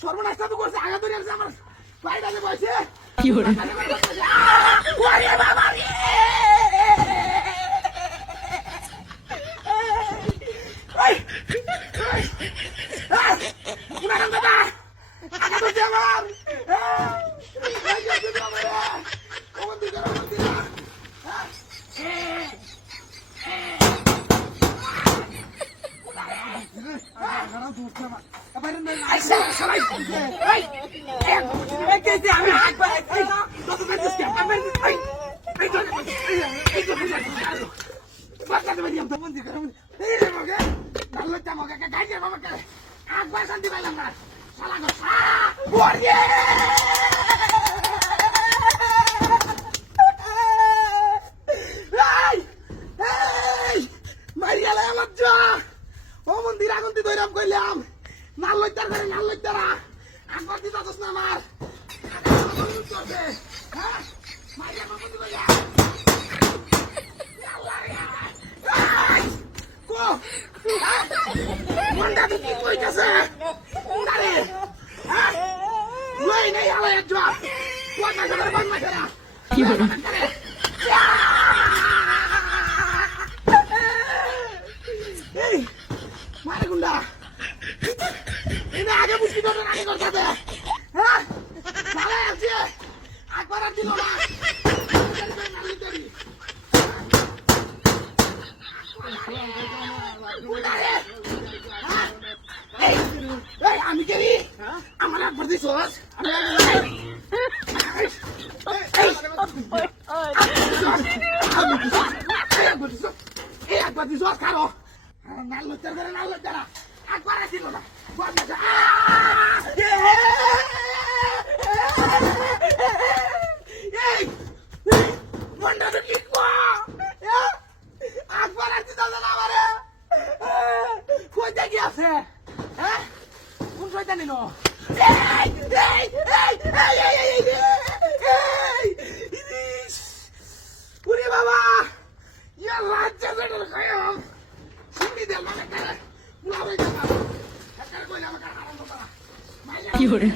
সর্বনাশটা তো করছে আগা ধরে আমার বাইরে বসে কি হলো বাবা শান্তি পাইলাম না ও মন্দির আগন্তি দৈরাম কইলাম নাল লইতার করে নাল লইতারা আকবার দিতা দোস না আমার হ্যাঁ মাইয়া বাবু দিবা যা আল্লাহ কো মন্ডা কি কইতাছে আরে হ্যাঁ লই নাই আলা একজা কোটা করে বান মাইরা কি হলো এই মারে গুন্ডা এটা আগে বুঝি তো আগে করতে হবে হ্যাঁ ভালো আছে একবার আর দিল না আমি গেলি আমার একবার দিস একবার দিস খারো নাল লইতার করে নাল লইতারা একবার আর দিল না মন্ডা তো কি একবার আর দিত না আমারে কইতে কি আছে হ্যাঁ কোন শয়তানি নো ওরে বাবা ইয়া রাজ্য জেডর খায়াম সিন্দি দেল মানে করে পুরা হয়ে গেল একটা কইলা আমাকে আরাম করতে না কি হলো